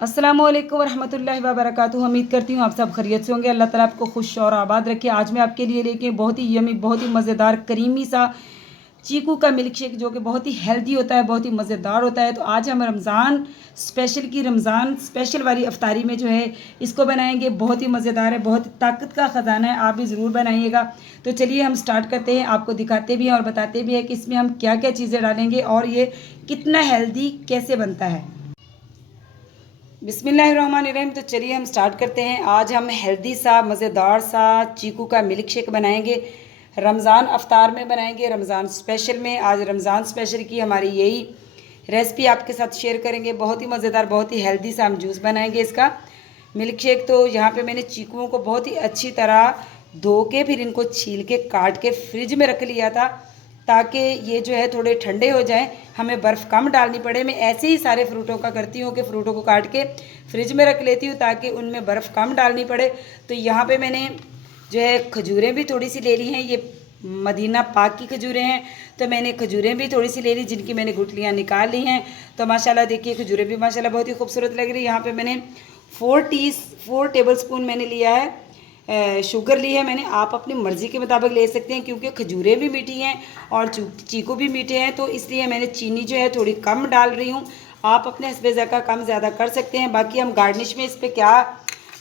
अस्सलामुअलैकुम वरहमतुल्लाहि वबरकातुहू। उम्मीद करती हूँ आप सब खैरियत से होंगे। अल्लाह ताला आपको खुश और आबाद रखे। आज मैं आपके लिए लेके बहुत ही यमी, बहुत ही मज़ेदार क्रीमी सा चीकू का मिल्क शेक, जो कि बहुत ही हेल्दी होता है, बहुत ही मज़ेदार होता है। तो आज हम रमज़ान स्पेशल वाली अफ्तारी में जो है इसको बनाएंगे। बहुत ही मज़ेदार है, बहुत ही ताकत का ख़जाना है, आप भी ज़रूर बनाइएगा। तो चलिए हम स्टार्ट करते हैं, आपको दिखाते भी हैं और बताते भी हैं कि इसमें हम क्या क्या चीज़ें डालेंगे और ये कितना हेल्दी कैसे बनता है। बिस्मिल्लाहिर्रहमानिर्रहीम। तो चलिए हम स्टार्ट करते हैं। आज हम हेल्दी सा मज़ेदार सा चीकू का मिल्क शेक बनाएंगे। रमज़ान अफ्तार में बनाएंगे, रमज़ान स्पेशल में। आज रमज़ान स्पेशल की हमारी यही रेसिपी आपके साथ शेयर करेंगे। बहुत ही मज़ेदार, बहुत ही हेल्दी सा हम जूस बनाएंगे इसका मिल्क शेक। तो यहाँ पे मैंने चीकुओं को बहुत ही अच्छी तरह धो के फिर इनको छील के काट के फ्रिज में रख लिया था, ताकि ये जो है थोड़े ठंडे हो जाएं, हमें बर्फ़ कम डालनी पड़े। मैं ऐसे ही सारे फ्रूटों का करती हूँ कि फ़्रूटों को काट के फ्रिज में रख लेती हूँ ताकि उनमें बर्फ़ कम डालनी पड़े। तो यहाँ पे मैंने जो है खजूरें भी थोड़ी सी ले ली हैं। ये मदीना पाक की खजूरें हैं, तो मैंने खजूरें भी थोड़ी सी ले ली, जिनकी मैंने गुठलियाँ निकाल ली हैं। तो माशाल्लाह देखिए खजूरें भी माशाल्लाह बहुत ही खूबसूरत लग रही है। यहाँ पे मैंने 4 टेबल स्पून मैंने लिया है शुगर ली है मैंने। आप अपनी मर्ज़ी के मुताबिक ले सकते हैं, क्योंकि खजूरें भी मीठी हैं और चीकू भी मीठे हैं, तो इसलिए मैंने चीनी जो है थोड़ी कम डाल रही हूँ। आप अपने हस्बे ज़ायक़ा कम ज़्यादा कर सकते हैं। बाकी हम गार्निश में इस पर क्या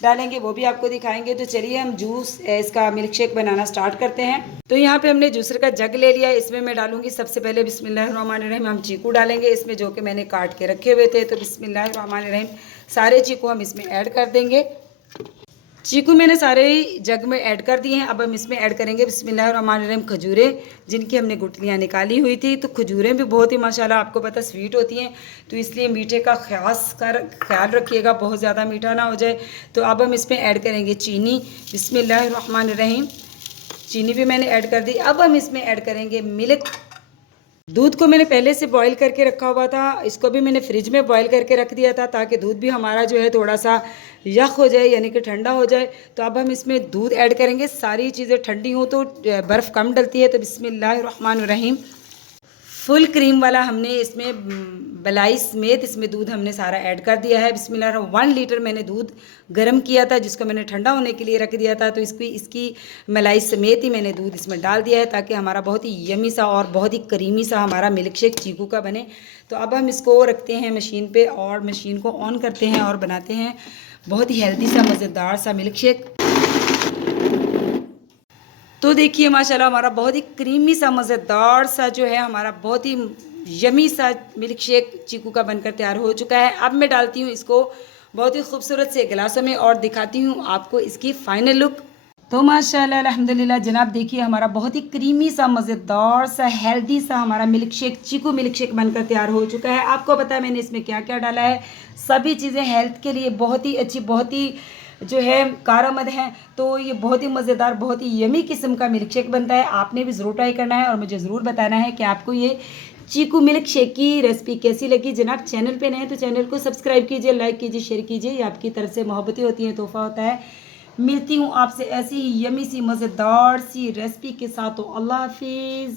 डालेंगे वो भी आपको दिखाएंगे। तो चलिए हम जूस इसका मिल्क शेक बनाना स्टार्ट करते हैं। तो यहाँ पे हमने जूसर का जग ले लिया है। इसमें मैं डालूंगी सबसे पहले बिस्मिल्लाहिर्रहमानिर्रहीम हम चीकू डालेंगे इसमें, जो कि मैंने काट के रखे हुए थे। तो बिस्मिल्लाहिर्रहमानिर्रहीम सारे चीकू हम इसमें ऐड कर देंगे। चीकू मैंने सारे जग में ऐड कर दिए हैं। अब हम इसमें ऐड करेंगे बिस्मिल्लाहिर्रहमानिर्रहीम खजूरें, जिनकी हमने गुठलियाँ निकाली हुई थी। तो खजूरें भी बहुत ही माशाल्लाह आपको पता स्वीट होती हैं, तो इसलिए मीठे का ख्याल रखिएगा, बहुत ज़्यादा मीठा ना हो जाए। तो अब हम इसमें ऐड करेंगे चीनी। बिस्मिल्लाहिर्रहमानिर्रहीम चीनी भी मैंने ऐड कर दी। अब हम इसमें ऐड करेंगे मिल्क। दूध को मैंने पहले से बॉईल करके रखा हुआ था, इसको भी मैंने फ्रिज में बॉईल करके रख दिया था, ताकि दूध भी हमारा जो है थोड़ा सा यख हो जाए, यानी कि ठंडा हो जाए। तो अब हम इसमें दूध ऐड करेंगे। सारी चीज़ें ठंडी हों तो बर्फ़ कम डलती है। तो बिस्मिल्लाहिर्रहमानिर्रहीम फुल क्रीम वाला हमने इसमें मलाई समेत इसमें दूध हमने सारा ऐड कर दिया है। बिस्मिल्लाह 1 लीटर मैंने दूध गर्म किया था, जिसको मैंने ठंडा होने के लिए रख दिया था। तो इसकी मलाई समेत ही मैंने दूध इसमें डाल दिया है, ताकि हमारा बहुत ही यमी सा और बहुत ही करीमी सा हमारा मिल्क शेक चीकू का बने। तो अब हम इसको रखते हैं मशीन पे और मशीन को ऑन करते हैं और बनाते हैं बहुत ही हेल्दी सा मज़ेदार सा मिल्क शेक। तो देखिए माशाल्लाह हमारा बहुत ही क्रीमी सा मज़ेदार सा जो है हमारा बहुत ही यमी सा मिल्क शेक चीकू का बनकर तैयार हो चुका है। अब मैं डालती हूँ इसको बहुत ही खूबसूरत से गिलासों में और दिखाती हूँ आपको इसकी फ़ाइनल लुक। तो माशाल्लाह अल्हम्दुलिल्लाह जनाब, देखिए हमारा बहुत ही क्रीमी सा मज़ेदार सा हेल्दी सा हमारा मिल्क शेक चीकू मिल्क शेक बनकर तैयार हो चुका है। आपको पता है मैंने इसमें क्या क्या डाला है। सभी चीज़ें हेल्थ के लिए बहुत ही अच्छी, बहुत ही जो है कारआमद हैं। तो ये बहुत ही मज़ेदार, बहुत ही यमी किस्म का मिल्क शेक बनता है। आपने भी ज़रूर ट्राई करना है और मुझे ज़रूर बताना है कि आपको ये चीकू मिल्क शेक की रेसिपी कैसी लगी। जनाब चैनल पे नए हैं तो चैनल को सब्सक्राइब कीजिए, लाइक कीजिए, शेयर कीजिए। ये आपकी तरफ से मोहब्बतें होती हैं, तोहफ़ा होता है। मिलती हूँ आपसे ऐसी ही यमी सी मज़ेदार सी रेसिपी के साथ। तो अल्लाह हाफिज़।